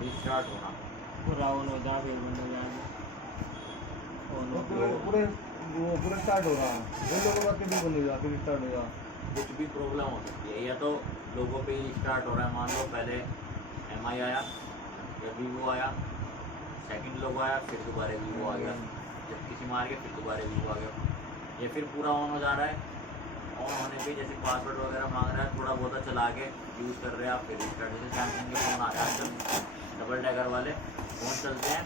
Restart होना पूरा on हो जा फिर बंद हो जाएगा। ऑन हो पूरे पूरे वो पूरे स्टार्ट हो रहा है, वो लोगों का भी बंद हो जा फिर स्टार्ट हो जा। कुछ भी प्रॉब्लम हो सकती है, या तो लोगों पे ही स्टार्ट हो रहा है। मान लो पहले MI आया या वीवो आया, सेकंड लोगो आया, फिर दोबारा वीवो आ गया, जब किसी मार के फिर दोबारा वीवो आ गया, या फिर पूरा ऑन हो जा रहा है। ऑन होने पे जैसे पासवर्ड वगैरह मांग रहा है, थोड़ा बहुत चला के यूज़ कर रहे हैं आप, फिर रिस्टार्ट। जैसे सैमसंग के फ़ोन आ रहे हैं आजकल, डबल टैगर वाले फ़ोन चलते हैं,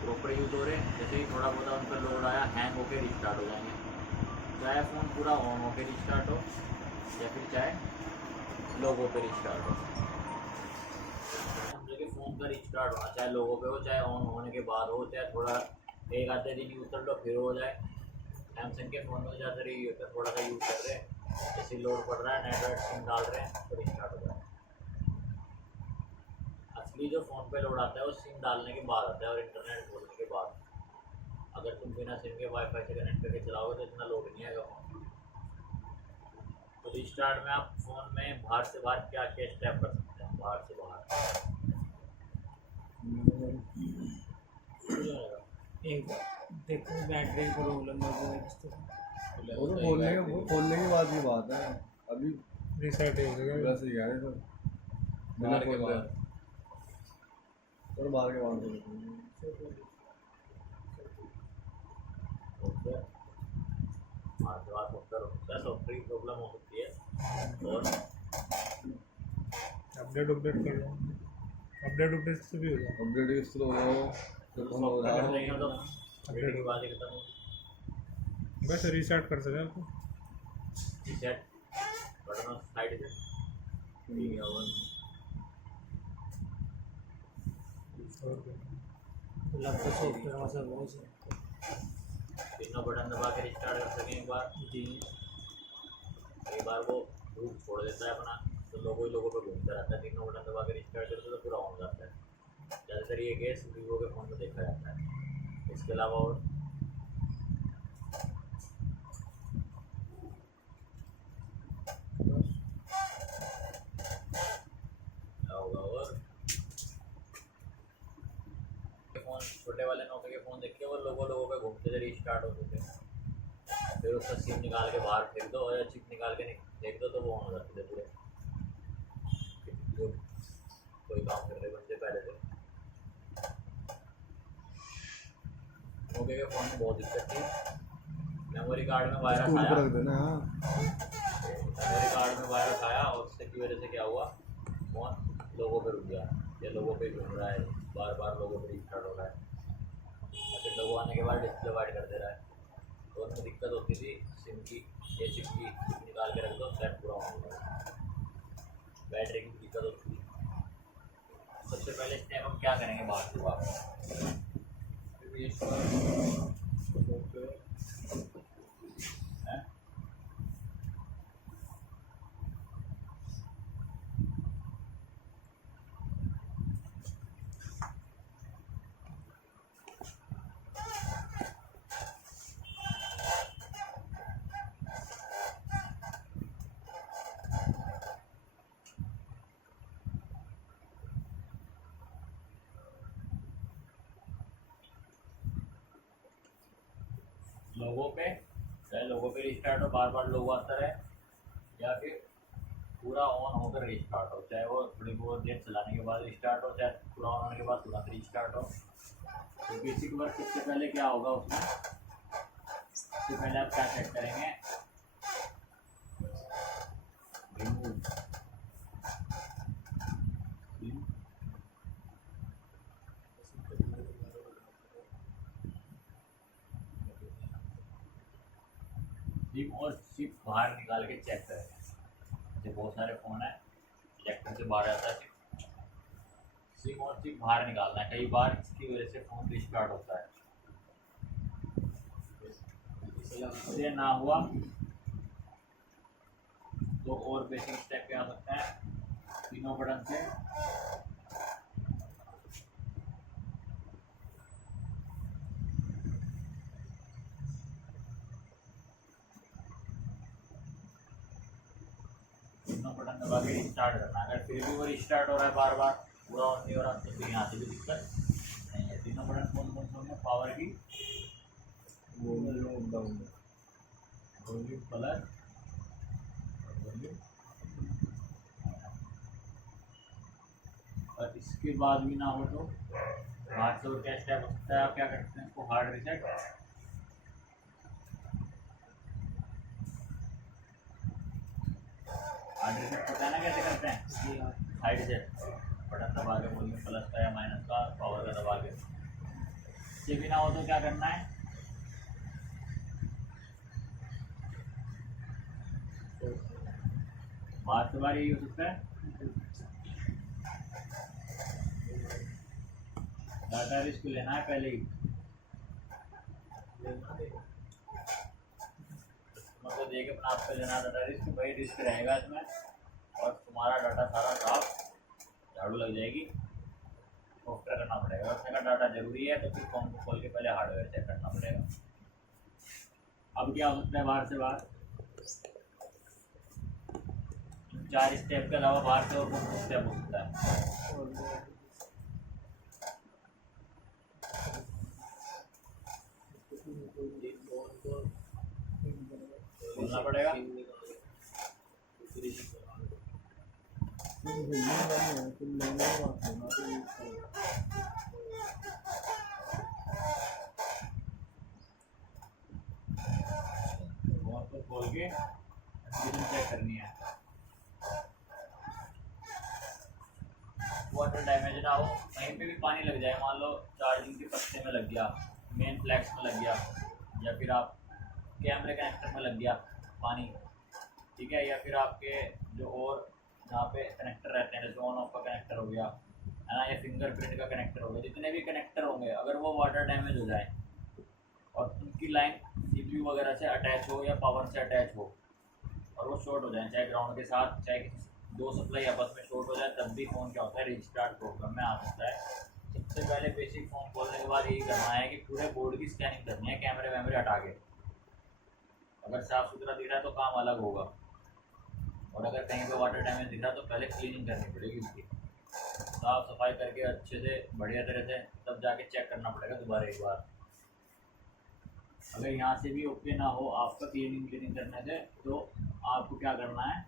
प्रॉपर यूज़ हो रहे हैं। जैसे ही थोड़ा बहुत उन पर लोड आया, हैंग होकर रिस्टार्ट हो जाएंगे। चाहे फ़ोन पूरा ऑन होकर रिस्टार्ट हो या फिर चाहे लोगो पे रिस्टार्ट हो। समझो कि फ़ोन का रिस्टार्ट होना चाहे लोगो पे हो, चाहे ऑन होने के बाद हो, चाहे थोड़ा एक आधे दिन यूज़ कर लो फिर हो जाए। सैमसंग के फ़ोन में ज़्यादातर यही होता है, थोड़ा सा यूज़ कर रहे हैं, जैसे लोड पड़ रहा है, नेटवर्क सिम डाल रहे हैं तो रिस्टार्ट हो जाए। असली जो फ़ोन पे लोड आता है वो सिम डालने के बाद आता है और इंटरनेट खोलने के बाद। अगर तुम बिना सिम के वाईफाई से कनेक्ट करके चलाओगे तो इतना लोड नहीं आएगा फ़ोन। तो रिस्टार्ट में आप फ़ोन में बाहर से बाहर क्या क्या स्टेप कर सकते हैं, बाहर से बाहर एक देखो बैटरी प्रॉब्लम हो जाए किस तरह। वो तो खोलने के बाद की बात है, अभी रीसेट हो जाएगा। वैसे ही है सर, बिना बाहर के खोले बाद। और बाहर के बाद ओके, बाहर के बाद सॉफ्टवेयर की प्रॉब्लम हो सकती है। और अपडेट कर लो, अपडेट से भी हो जाएगा। अपडेट इस तरह हो फिर फोन हो सॉफ्टवेयर जाए। रहेगा तो अपडेट के बाद ही खत्म होगी। बस रीस्टार्ट कर सकते हैं आपको। रीसेट बटन ऑफ साइड से ठीक है। और लगता सॉफ्टवेयर में सब बहुत है। तीनों बटन दबा के रिस्टार्ट कर सकें एक बार। जी कई बार वो लूप छोड़ देता है अपना, तो लोगों ही लोगों पे घूमता रहता है। तीनों बटन दबा के रिस्टार्ट करते तो पूरा ऑन हो जाता है। ज़्यादातर ये केस वीवो के फ़ोन में देखा जाता है। इसके अलावा और क्या होगा? और फ़ोन छोटे वाले नोकिया के फ़ोन देख के वो लोगों पे घूमते थे, रिस्टार्ट होते थे। फिर उसका सिम निकाल के बाहर फेंक दो या चिप निकाल के फेंक दो तो वो ऑन हो जाते थे पूरे। जो कोई काम करने बंदे पहले थे, नोकिया के फ़ोन में बहुत दिक्कत थी। मेमोरी कार्ड में वायरस स्कूल आया, पर रख देना। हाँ मेमोरी कार्ड में वायरस आया और उसकी वजह से क्या हुआ, फ़ोन लोगों पे रुक गया या लोगों पे घूम रहा है, बार बार लोगों पे रिस्टार्ट हो रहा है, या फिर लोगों आने के बाद डिस्प्ले वाइट कर दे रहा है। तो उनमें दिक्कत होती थी सिम की या चिप की, निकाल के रख दो सेट पूरा ऑन हो जाएगा। बैटरी की दिक्कत होती थी। सबसे पहले स्टेप हम क्या करेंगे, बाहर से बाहर हैं? लोगों पे, चाहे लोगों पे रिस्टार्ट हो, बार बार लोगो आता रहे, या फिर पूरा ऑन होकर रिस्टार्ट हो, चाहे वो थोड़ी बहुत देर चलाने के बाद रिस्टार्ट हो, चाहे पूरा ऑन होने के बाद तुरंत रिस्टार्ट हो। तो बेसिक वर्क सबसे पहले क्या होगा उसमें, सबसे पहले आप क्या सेट करेंगे, रिमूव सिम और चिप बाहर निकाल के चेक करेंगे। जैसे बहुत सारे फ़ोन है इलेक्ट्रिक से बाहर आता है सिम और चिप बाहर निकालना है। कई बार इसकी वजह से फ़ोन रिस्टार्ट होता है। इसलिए ना हुआ तो और बेसिक स्टेप क्या हो सकता है, तीनों बटन से तीनों बटन दबा के रिस्टार्ट करना। अगर फिर भी वो रिस्टार्ट हो रहा है बार बार पूरा ऑन नहीं हो रहा तो फिर यहाँ से भी दिक्कत नहीं है। तीनों बटन कौन कौन से होंगे? पावर की, volume down. Volume, colour, volume. और इसके बाद भी ना हो तो हार्ड से और क्या स्टेप हो सकता है? आप क्या करते हैं इसको? Hard reset. हार्ड रिसेट पता है ना कैसे करते हैं? जी हाँ। साइड से बटन दबा के, वॉल्यूम प्लस का या माइनस का, पावर का दबा के। ये भी ना हो तो क्या करना है? बार से बार यही हो सकता है। डाटा रिस्क लेना है पहले ही, मतलब देख अपना आप पे लेना डाटा रिस्क, भाई रिस्क रहेगा इसमें और तुम्हारा डाटा सारा साफ झाड़ू लग जाएगी। सॉफ्टवेयर करना पड़ेगा, उसमें का डाटा जरूरी है तो फिर फोन को खोल के पहले हार्डवेयर चेक करना पड़ेगा। अब क्या हो सकता है बाहर से बाहर? 4 स्टेप के अलावा बाहर से और कौन सा स्टेप हो सकता है? बोलना पड़ेगा। फोन को खोल के कंडीशन चेक करनी है, वाटर डैमेज ना हो, कहीं पे भी पानी लग जाए, मान लो चार्जिंग के पत्ते में लग गया, मेन फ्लैक्स में लग गया, या फिर आप कैमरे कनेक्टर में लग गया पानी, ठीक है, या फिर आपके जो और जहाँ पे कनेक्टर रहते हैं जैसे ऑन ऑफ का कनेक्टर हो गया है ना, या फिंगरप्रिंट का कनेक्टर हो गया, जितने भी कनेक्टर होंगे अगर वो वाटर डैमेज हो जाए और उनकी लाइन सीपीयू वगैरह से अटैच हो या पावर से अटैच हो और वो शॉर्ट हो जाए, चाहे ग्राउंड के साथ चाहे किसी 2 सप्लाई आपस में शॉर्ट हो जाए, तब भी फ़ोन क्या होता है रिस्टार्ट प्रॉब्लम में आ सकता है। सबसे पहले बेसिक फ़ोन खोलने के बाद यही करना है कि पूरे बोर्ड की स्कैनिंग करनी है, कैमरे वैमरे हटा के। अगर साफ़ सुथरा दिख रहा है तो काम अलग होगा, और अगर कहीं पे वाटर डैमेज दिख रहा है तो पहले क्लीनिंग करनी पड़ेगी उसकी, साफ़ सफाई करके अच्छे से बढ़िया तरह से, तब जाके चेक करना पड़ेगा दोबारा एक बार। अगर यहाँ से भी ओके ना हो आपका क्लीनिंग करने से, तो आपको क्या करना है,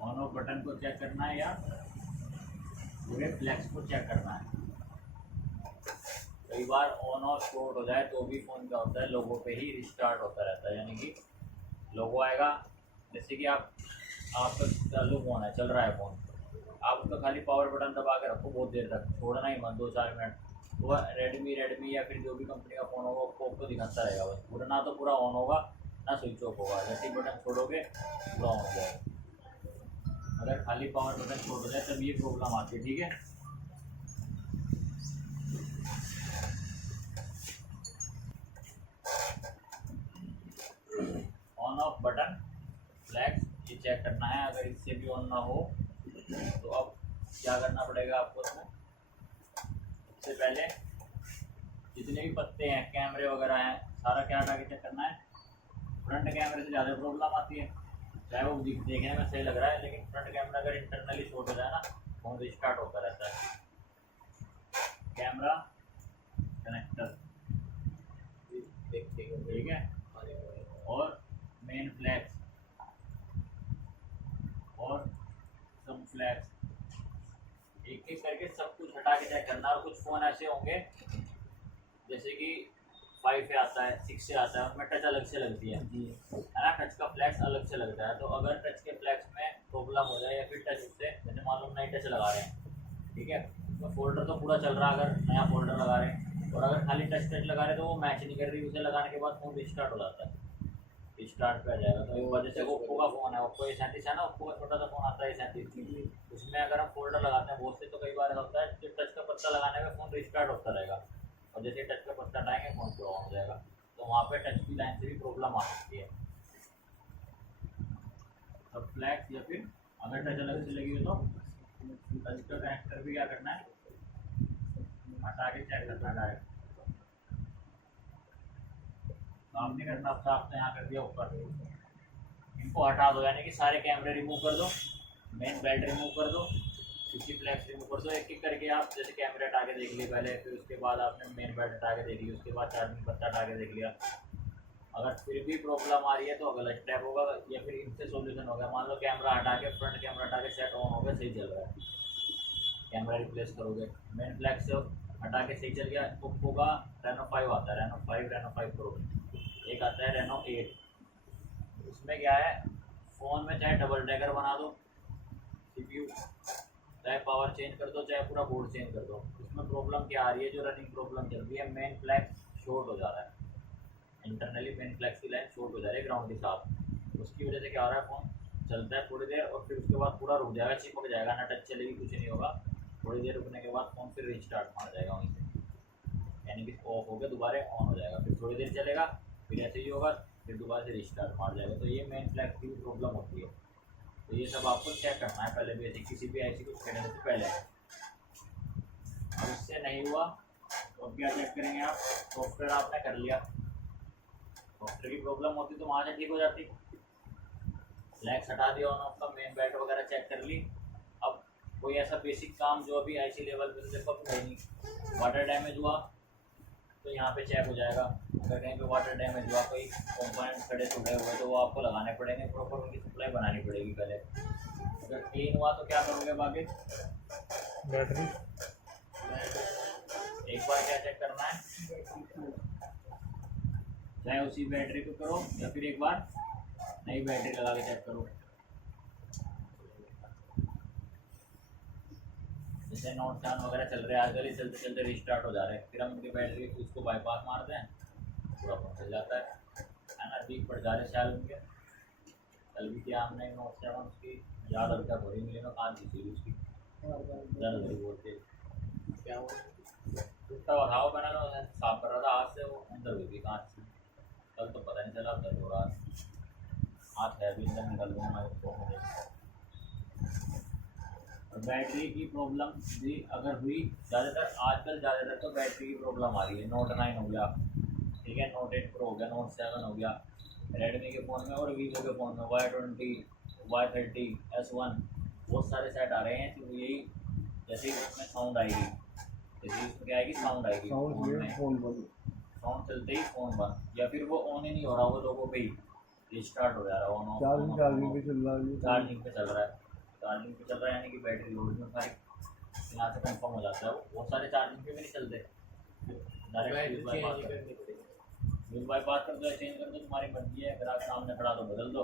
ऑन ऑफ बटन को चेक करना है या पूरे फ्लैक्स को चेक करना है। कई बार ऑन ऑफ शॉर्ट हो जाए तो भी फ़ोन क्या होता है, लोगों पे ही रिस्टार्ट होता रहता है, यानी कि लोगो आएगा, जैसे कि आपका चालू फ़ोन है, चल रहा है फ़ोन, आप उसका खाली पावर बटन दबा के रखो बहुत देर तक, छोड़ना ही मत, 2-4 मिनट, वो रेडमी या फिर जो भी कंपनी का फ़ोन होगा आपको दिखाता रहेगा बस, पूरा ना तो पूरा ऑन होगा ना स्विच ऑफ होगा, जैसे ही बटन छोड़ोगे पूरा ऑन हो जाएगा। अगर खाली पावर बटन छोड़ हो जाए तब ये प्रॉब्लम आती है, ठीक है। ऑन ऑफ बटन फ्लैग्स ये चेक करना है, अगर इससे भी ऑन ना हो तो अब क्या करना पड़ेगा आपको उसमें, सबसे पहले जितने भी पत्ते हैं कैमरे वगैरह हैं सारा क्या हटा के चेक करना है। फ्रंट कैमरे से ज़्यादा प्रॉब्लम आती है, चाहे वो देखने में सही लग रहा है, लेकिन फ्रंट कैमरा अगर इंटरनली शॉर्ट हो जाए ना फोन रिस्टार्ट होता रहता है। कैमरा कनेक्टर ठीक है, और मेन फ्लैग्स और सम फ्लैग्स, एक एक करके सब कुछ हटा के चेक करना। और कुछ फ़ोन ऐसे होंगे जैसे कि 5 से आता है, 6 से आता है, उनमें टच अलग से लगती है ना, टच का फ्लैक्स अलग से लगता है। तो अगर टच के फ्लैक्स में प्रॉब्लम हो जाए या फिर टच उससे, जैसे मान लो नई टच लगा रहे हैं, ठीक है, तो फोल्डर तो पूरा चल रहा है, अगर नया फोल्डर लगा रहे हैं, और अगर खाली टच लगा रहे हैं तो वो मैच नहीं कर रही, उसे लगाने के बाद फ़ोन रिस्टार्ट हो जाता है, रिस्टार्ट पे आ जाएगा। तो इस वजह से ओप्पो का फ़ोन है, ओप्पो A37 है ना, ओप्पो का छोटा सा फ़ोन आता है A37, उसमें अगर हम फोल्डर लगाते हैं बहुत से तो कई बार ऐसा होता है कि टच का पत्ता लगाने में फ़ोन रिस्टार्ट होता रहेगा, और जैसे टच का पत्ता हटाएंगे फ़ोन पूरा ऑन हो जाएगा। तो वहाँ पे टच की लाइन से भी प्रॉब्लम आ सकती है। अब फ्लैक्स या फिर अगर टच अलग से लगी हो तो टच का कनेक्टर भी क्या करना है, हटा के चेक करना है डायरेक्ट, साफ नहीं करना, साफ तो यहाँ कर दिया ऊपर, इनको हटा दो, यानी कि सारे कैमरे रिमूव कर दो, मेन बेल्ट रिमूव कर दो, 50 फ्लैक्स रिमूव कर दो। एक एक करके आप जैसे कैमरे हटा के देख लिए पहले, फिर उसके बाद आपने मेन बेल्ट हटा के देख लिया, उसके बाद चार्जिंग पत्ता हटा के देख लिया। अगर फिर भी प्रॉब्लम आ रही है तो अगला स्टेप होगा, या फिर इनसे सोल्यूशन होगा। मान लो कैमरा हटा के, फ्रंट कैमरा हटा के सेट ऑन हो गया, सही चल रहा है, कैमरा रिप्लेस करोगे, मेन फ्लैग से हटा के सही चल गया, तो होगा रेनो 5 आता है, रेनो 5, रेनो 5 प्रो, एक आता है रेनो 8। उसमें क्या है, फ़ोन में चाहे डबल डेकर बना दो सीपीयू, चाहे पावर चेंज कर दो, चाहे पूरा बोर्ड चेंज कर दो। इसमें प्रॉब्लम क्या आ रही है, जो रनिंग प्रॉब्लम चल रही है, मेन फ्लैग शॉर्ट हो जा रहा है, इंटरनली मेन फ्लैग की लाइन शॉर्ट हो जा रही है ग्राउंड के साथ। उसकी वजह से क्या हो रहा है, फ़ोन चलता है थोड़ी देर और फिर उसके बाद पूरा रुक जाएगा, चिपक जाएगा, ना टच चलेगी, कुछ नहीं होगा। थोड़ी देर रुकने के बाद फ़ोन फिर रिस्टार्ट मार जाएगा वहीं से, यानी कि ऑफ हो गया दोबारा ऑन हो जाएगा, फिर थोड़ी देर चलेगा, फिर ऐसे ही होगा, फिर दोबारा से रिस्टार्ट मार जाएगा। तो ये मेन फ्लैग की प्रॉब्लम होती है। तो ये सब आपको चेक करना है पहले, बेसिक किसी भी IC को छेड़ने से पहले। अब इससे नहीं हुआ तो अब क्या चेक करेंगे आप, सॉफ्टवेयर आपने कर लिया, सॉफ्टवेयर की प्रॉब्लम होती तो वहाँ से ठीक हो जाती। फ्लैग्स हटा दिया ऑन ऑफ का, मेन बैट वगैरह चेक कर ली। अब कोई ऐसा बेसिक काम जो अभी IC लेवल पे तो देखो अभी है नहीं। वाटर डैमेज हुआ तो यहाँ पे चेक हो जाएगा, अगर कहीं पे वाटर डैमेज हुआ, कोई कंपोनेंट खड़े टूटे हुए तो वो आपको लगाने पड़ेंगे, प्रॉपर उनकी सप्लाई बनानी पड़ेगी पहले। अगर क्लीन हुआ तो क्या करोगे बाकी, बैटरी एक बार क्या चेक करना है, चाहे उसी बैटरी को करो या फिर एक बार नई बैटरी लगा के चेक करो। जैसे नोट 7 वगैरह चल रहे हैं आजकल, ही चलते चलते रिस्टार्ट हो जा रहे हैं, फिर हम उनकी बैटरी उसको बाईपास मारते हैं, पूरा फोन चल जाता है ना। ठीक पड़ जा रहे शायद उनके, कल भी किया हमने नोट 7 उसकी याद अब तक हो रही मिली, कहाँ थी सीरी उसकी, दर्द हुई बोलते क्या हुआ, टूटा हुआ था वो, मैंने तो साफ कर रहा था हाथ से, वो अंदर हुई थी कांच से, कल तो पता नहीं चला, दर्द हो रहा हाथ है, अभी अंदर निकल दूँगा मैं उसको। और बैटरी की प्रॉब्लम भी अगर हुई, ज़्यादातर आजकल ज़्यादातर तो बैटरी की प्रॉब्लम आ रही है। नोट 9 हो गया, ठीक है, नोट 8 प्रो हो गया, नोट 7 हो गया, रेडमी के फ़ोन में और वीवो के फ़ोन में Y20, Y30, S1 बहुत सारे सेट आ रहे हैं। तो यही जैसे इसमें साउंड आएगी, जैसे इसमें क्या आएगी, साउंड आएगी फ़ोन में, साउंड चलते ही फ़ोन बंद, या फिर वो ऑन ही नहीं हो रहा, वो लोगों पे ही रिस्टार्ट हो जा रहा है, ऑन ऑफ चार्जिंग पे चल रहा है, चार्जिंग पे चल रहा है, चार्जिंग पे चल रहा है, यानी कि बैटरी लोड में सारी यहाँ से कंफर्म हो जाता है। वो बहुत सारे चार्जिंग पे भी नहीं चलते, डायरेक्ट यूज बाईपास कर दो, चेंज कर दो, तुम्हारी मर्जी है। अगर आप सामने खड़ा तो बदल दो,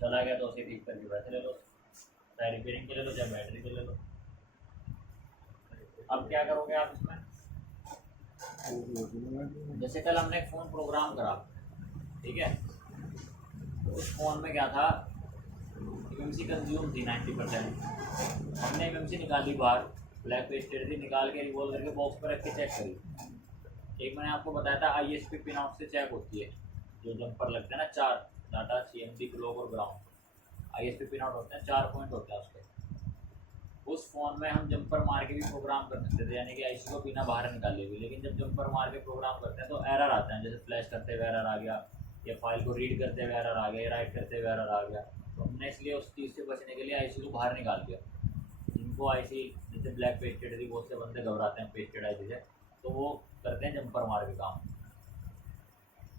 चला गया तो उसे ठीक करके वैसे ले लो, चाहे रिपेयरिंग के ले लो, चाहे बैटरी के ले लो। अब क्या करोगे आप इसमें, जैसे कल हमने एक फ़ोन प्रोग्राम करा, ठीक है, तो उस फ़ोन में क्या था, MMC कंज्यूम थी 90%। हमने MMC निकाली बाहर, ब्लैक पेस्टेड थी, निकाल के रिवॉल्व करके बॉक्स पर रख के चेक करी। एक मैंने आपको बताया था ISP पिन आउट से चेक होती है, जो जंपर लगते हैं ना, 4 डाटा, CMD, क्लॉक और ग्राउंड, ISP पिन आउट होते हैं, 4 पॉइंट होते हैं उसके। उस फ़ोन में हम जंपर मार के भी प्रोग्राम कर सकते थे, यानी कि IC को बिना बाहर निकाले हुए। लेकिन जब जंपर मार के प्रोग्राम करते हैं तो एरर आते हैं, जैसे फ्लैश करते हुए एरर आ गया, या फाइल को रीड करते हुए एरर आ गया, या राइट करते हुए एरर आ गया। तो हमने इसलिए उस चीज़ से बचने के लिए IC को बाहर निकाल दिया। जिनको IC जैसे ब्लैक पेस्टेड थी, बहुत से बंदे घबराते हैं पेस्टेड IC से, तो वो करते हैं जंपर मार के काम,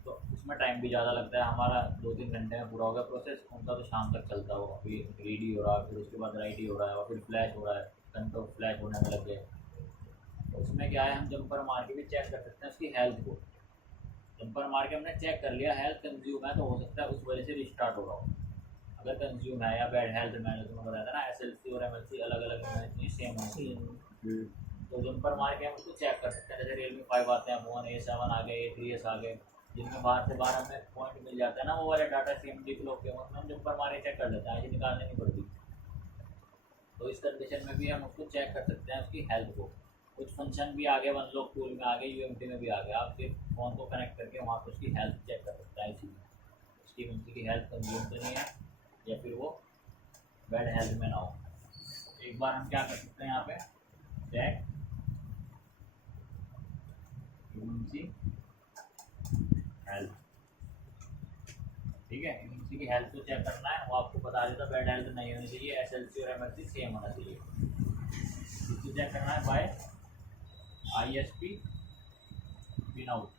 तो उसमें टाइम भी ज़्यादा लगता है। हमारा 2-3 घंटे में पूरा हो गया प्रोसेस, उनका तो शाम तक चलता हो, अभी रीड ही हो रहा है, फिर उसके बाद राइट ही हो रहा है, और फिर फ्लैश हो रहा है, कंट्रोल फ्लैश होने में लग गए। तो उसमें क्या है, हम जंपर मार के भी चेक कर सकते हैं उसकी हेल्थ को। जंपर मार के हमने चेक कर लिया, हेल्थ कंज्यूम है, तो हो सकता है उस वजह से रिस्टार्ट हो रहा हो। अगर कंज्यूम है या बैड हेल्थ, मैंने तुम्हें बताया था ना, SLC और MLC अलग अलग नहीं सेम होती है, तो जंपर मार के हम उसको चेक कर सकते हैं। जैसे Realme 5 आते हैं, फ़ोन A7 आ गए, A3s आ गए, जिनमें बाहर से बाहर हमें पॉइंट मिल जाता है ना, वो वाले डाटा CMD क्लॉक के, उसमें हम जंपर मार के चेक कर लेते हैं, IC निकालने नहीं पड़ती। तो इस कंडीशन में भी हम उसको चेक कर सकते हैं उसकी हेल्थ को। कुछ फंक्शन भी आ गए, वन लॉक टूल में आ गए, UMT में भी आ गया, आप सिर्फ फ़ोन को कनेक्ट करके वहाँ पर उसकी हेल्थ चेक कर सकते हैं IC में, उसकी MMC की हेल्थ कंज्यूम तो नहीं है, या फिर वो बैड हेल्थ में ना हो। एक बार हम क्या कर सकते हैं यहाँ पे, चेक MMC हेल्थ, ठीक है। एमएमसी की हेल्थ को चेक करना है, वो आपको बता देता बैड हेल्थ नहीं होनी चाहिए, एसएलसी और एमएलसी सेम होना चाहिए। इसको चेक करना है बाय ISP पिन आउट,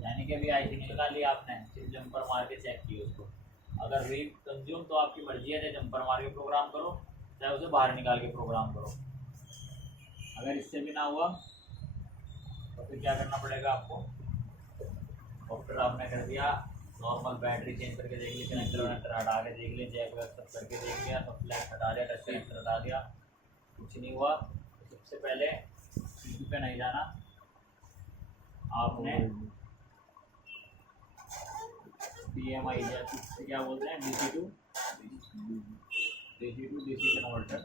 यानी कि अभी आईसी निकाल लिया आपने, सिर्फ जंपर मार के चेक किया उसको। अगर रीड कंज्यूम तो आपकी मर्जी है, चाहे जंपर मार के प्रोग्राम करो चाहे उसे बाहर निकाल के प्रोग्राम करो। अगर इससे भी ना हुआ तो फिर क्या करना पड़ेगा आपको, सॉफ्टवेयर आपने कर दिया, नॉर्मल बैटरी चेंज करके देख ली, कनेक्टर वनेक्टर हटा के देख लिया, जैक वैक सब करके देख लिया, सब फ्लैश हटा दिया, टच कनेक्टर हटा दिया, कुछ नहीं हुआ तो सबसे पहले CPU पे नहीं जाना, आपने PMI जैसे क्या बोलते हैं DC to DC converter,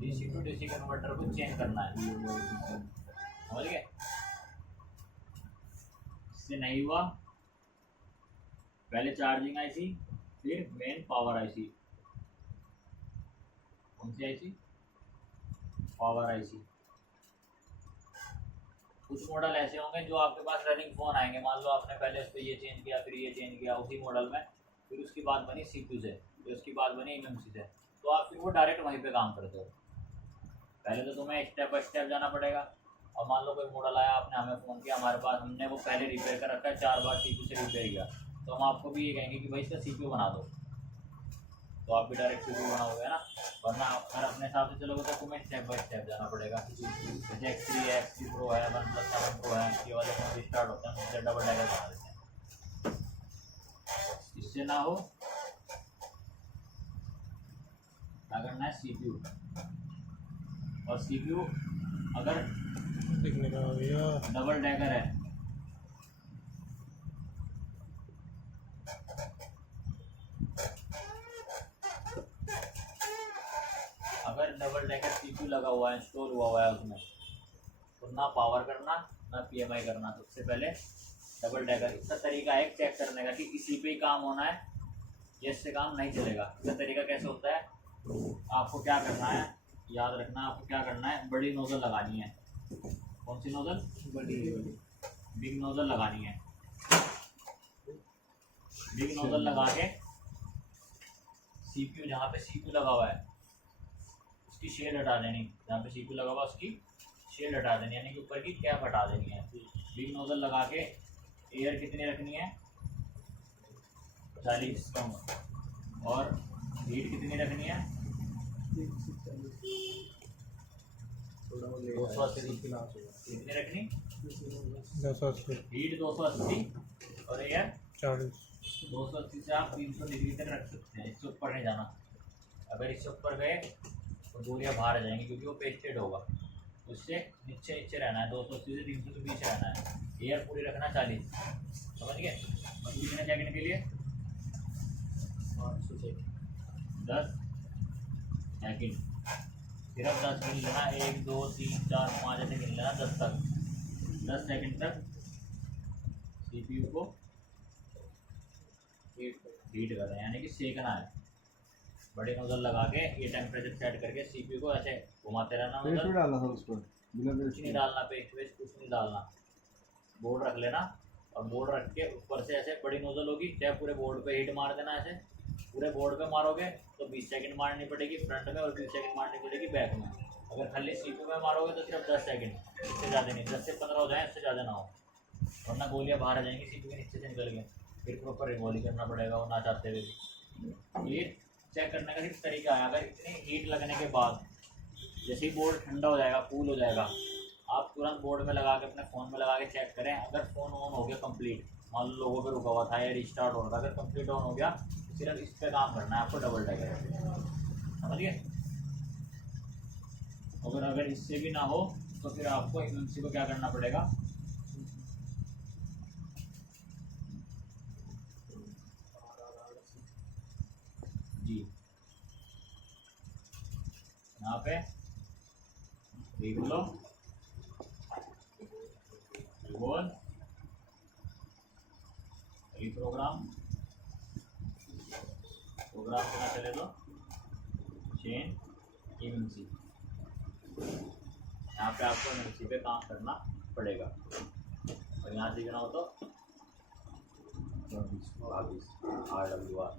DC to DC converter को चेंज करना है, समझ गए। इससे नहीं हुआ पहले चार्जिंग IC, फिर मेन पावर IC, कौन सी IC, पावर IC। कुछ मॉडल ऐसे होंगे जो आपके पास रनिंग फ़ोन आएंगे, मान लो आपने पहले उस पर ये चेंज किया, फिर ये चेंज किया उसी मॉडल में, फिर उसकी बात बनी CPU से, फिर उसकी बात बनी MMC से, तो आप फिर वो डायरेक्ट वहीं पे काम करते हो। पहले तो तुम्हें स्टेप बाय स्टेप जाना पड़ेगा। अब मान लो कोई मॉडल आया, आपने हमें फ़ोन किया, हमारे पास हमने वो पहले रिपेयर कर रखा है, 4 बार CPU से रिपेयर किया, तो हम आपको भी ये कहेंगे कि भाई इसका CPU बना दो, तो आप भी डायरेक्ट CPU बनाओगे ना। वरना अगर अपने हिसाब से चलोगे तो तुम्हें स्टेप बाय स्टेप जाना पड़ेगा। जैसे X3 है, X3 Pro है, OnePlus 7 Pro है, ये वाले फोन स्टार्ट होते हैं उससे डबल डैगर बना देते हैं। इससे ना हो क्या करना है, CPU, और CPU अगर दिखने का भैया डबल डैगर है अगर डबल डैकर CPU लगा हुआ है, इंस्टॉल हुआ है उसमें, तो ना पावर करना ना PMI करना, सबसे पहले डबल डैकर। इसका तरीका है चेक करने का कि इसी पे ही काम होना है, ये इससे काम नहीं चलेगा। इसका तरीका कैसे होता है, आपको क्या करना है, याद रखना, आपको क्या करना है, बड़ी नोजल लगानी है। कौन सी नोजल, बड़ी बिग नोजल लगानी है। बिग नोजल लगा के CPU, जहाँ पे CPU लगा हुआ है उसकी शेड हटा देनी, जहाँ पे CPU लगा हुआ उसकी शेड हटा देनी, यानी कि ऊपर की कैप हटा देनी है। बिग नोजल लगा के एयर कितनी रखनी है, 40 कम, और हीट कितनी रखनी है, 280 कितनी रखनी, 280 हीट 280 और एयर 40 280 से आप 300 डिग्री तक रख सकते हैं, इससे ऊपर नहीं जाना। अगर इससे ऊपर गए तो दूरियाँ बाहर आ जाएंगी क्योंकि वो पेस्टेड होगा, उससे नीचे नीचे रहना है, 280 से 300 के बीच रहना है। एयर पूरी रखना 40, समझ गए। और कितने सेकंड के लिए, 10 सेकंड, सिर्फ 10 गिन लेना, 1 2 3 4 5 ऐसे गिन लेना 10 तक, 10 सेकंड तक CPU को हीट कर रहे हैं, यानी कि सेकना है। बड़ी नोजल लगा के ये टेम्परेचर सेट करके CPU को ऐसे घुमाते रहना, पेस्ट भी डालना था उस पर, बिना कुछ पेस्ट नहीं डालना, पेस्ट वेस्ट कुछ नहीं डालना। बोर्ड रख लेना और बोर्ड रख के ऊपर से ऐसे बड़ी नोजल होगी, चाहे पूरे बोर्ड पे हीट मार देना। ऐसे पूरे बोर्ड पे मारोगे तो 20 सेकंड मारनी पड़ेगी फ्रंट में और 20 सेकंड मारनी पड़ेगी बैक में। अगर खाली CPU में मारोगे तो सिर्फ 10 सेकंड, इससे ज़्यादा नहीं, 10 से 15 हो जाए, इससे ज़्यादा ना हो, वरना गोलियाँ बाहर आ जाएंगी CPU के नीचे से निकल के, फिर प्रॉपर रिवॉल्व करना पड़ेगा वो ना चाहते हुए भी। ये चेक करने का सिर्फ तरीका है। अगर इतनी हीट लगने के बाद जैसे ही बोर्ड ठंडा हो जाएगा, कूल हो जाएगा, आप तुरंत बोर्ड में लगा के अपने फ़ोन में लगा के चेक करें। अगर फ़ोन ऑन हो गया कंप्लीट, मान लो लोगों पे रुका हुआ था या रिस्टार्ट हो रहा था, अगर कंप्लीट ऑन हो गया तो सिर्फ इस पे काम करना है आपको, डबल डैगर, समझिए। अगर इससे भी ना हो तो फिर आपको एमएमसी को क्या करना पड़ेगा, जी यहाँ पे देख लो, रिवॉल्व, प्रोग्राम करना चले तो चेन एमएमसी, यहाँ पे आपको एमएमसी पे काम करना पड़ेगा। और तो यहाँ दिखना हो तो 22 RWR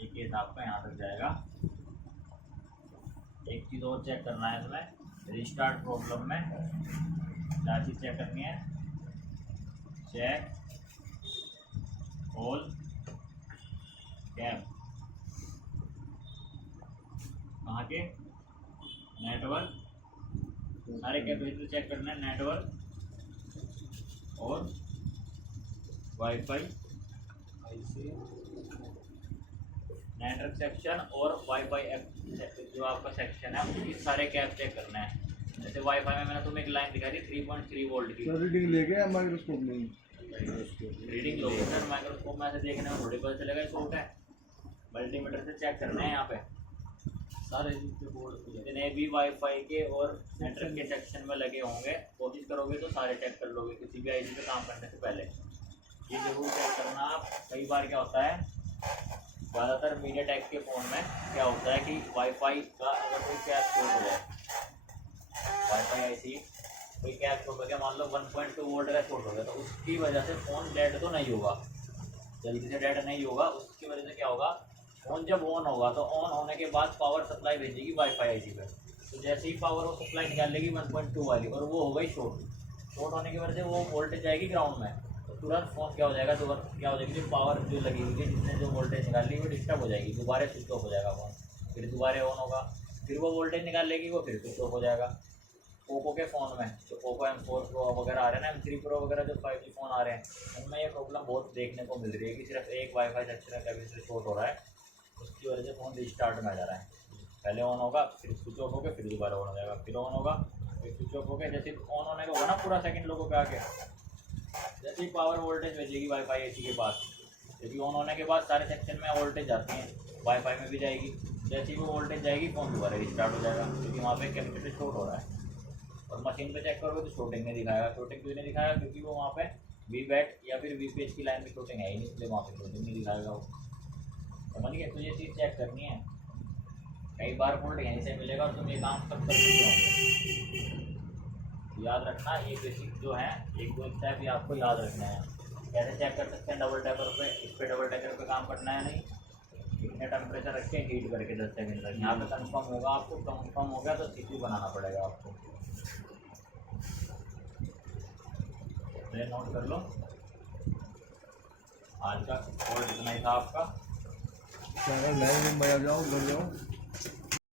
ये केस आपका यहाँ तक जाएगा। एक चीज़ और चेक करना है इसमें, रिस्टार्ट प्रॉब्लम में क्या चीज़ चेक करनी है, चेक ऑल कैप, कहाँ के, नेटवर्क, सारे कैपेसिटर चेक करना है, नेटवर्क और वाईफाई ऐसे नेटवर्क सेक्शन और वाईफाई जो आपका सेक्शन है उसकी सारे कैप चेक करना है। जैसे वाईफाई में मैंने तुम्हें एक लाइन दिखाई थी 3.3 वोल्ट की, सर रीडिंग लेके या माइक्रोस्कोप में? रीडिंग लोगे सर, माइक्रोस्कोप में ऐसे देखने में थोड़ी पता चलेगा शॉर्ट है, मल्टीमीटर से चेक करना है। यहाँ पे सारे जितने बोर्ड जितने भी वाईफाई के और नेटवर्क के सेक्शन में लगे होंगे, कोशिश करोगे तो सारे चेक कर लोगे किसी भी आईसी पे काम करने से पहले। ये जरूर चेक करना आप। कई बार क्या होता है, ज़्यादातर मीडियाटेक के फ़ोन में क्या होता है कि वाईफाई का अगर कोई कैप शॉर्ट हो जाए, वाईफाई आईसी कोई कैप शॉर्ट हो गया, मान लो 1.2 वोल्ट का शॉर्ट हो गया, तो उसकी वजह से फ़ोन डेड तो नहीं होगा, जल्दी से डेड नहीं होगा। उसकी वजह से क्या होगा, फ़ोन जब ऑन होगा तो ऑन होने के बाद पावर सप्लाई भेजेगी वाईफाई आईसी पे, तो जैसे ही पावर वो सप्लाई निकाल लेगी 1.2 वाली और वो हो गई शॉर्ट होने की वजह से वो वोल्टेज जाएगी ग्राउंड में, तो तुरंत फ़ोन क्या हो जाएगा, तुरंत क्या हो जाएगी, जो पावर जो लगी हुई है जिसने जो वोल्टेज निकाल ली वो डिस्टर्ब हो जाएगी, दोबारा स्विच ऑफ हो जाएगा फ़ोन, फिर दोबारा ऑन होगा, फिर वो वोल्टेज निकाल लेगी, वो फिर स्विच ऑफ हो जाएगा। पोको के फ़ोन में जो पोको M4 Pro वगैरह आ रहे हैं ना, M3 Pro वगैरह जो 5G फ़ोन आ रहे हैं, उनमें ये प्रॉब्लम बहुत देखने को मिल रही है कि सिर्फ एक वाईफाई सेक्शन का कैपेसिटर शॉर्ट हो रहा है, उसकी वजह से फ़ोन रिस्टार्ट में आ जा रहा है। पहले ऑन होगा, फिर स्विच ऑफ होगा, फिर दोबारा ऑन हो जाएगा, फिर ऑन होगा, फिर स्विच ऑफ हो गया। जैसे ऑन होने का होगा ना पूरा सेकंड लोगों पे आके, जैसे ही पावर वोल्टेज भेजेगी वाईफाई एसी के पास, क्योंकि ऑन होने के बाद सारे सेक्शन में वोल्टेज जाती हैं, वाईफाई में भी जाएगी, जैसे ही वो वोल्टेज जाएगी फ़ोन दोबारा रिस्टार्ट हो जाएगा, क्योंकि वहाँ पे कैपेसिटर शॉर्ट हो रहा है। और मशीन पे चेक करोगे तो शॉर्टिंग नहीं दिखाएगा। शॉर्टिंग क्यों नहीं दिखाएगा, क्योंकि वो वहाँ पे वीबैट या फिर वीपीएच की लाइन में शॉर्टिंग है ही नहीं, इसलिए वहाँ पे शॉर्टिंग नहीं दिखाएगा वो। समझ गए? तो ये चीज़ चेक करनी है। कई बार फॉल्ट यहीं से मिलेगा और तुम ये काम सब कर चुके होंगे। याद रखना, ये बेसिक जो है 1-2 स्टेप ये आपको याद रखना है। कैसे चेक कर सकते हैं, डबल टैपर पे, इस पर डबल टैपर पे काम करना है नहीं, इतने टेम्परेचर रख के हीट करके 10 सेकंड तक, यहाँ पे कंफर्म होगा आपको, कंफर्म हो गया तो सीपीयू बनाना पड़ेगा आपको। ये नोट कर लो, आज का कोड इतना ही था आपका। क्या है, नए दिन बजा जाओ, घर जाओ।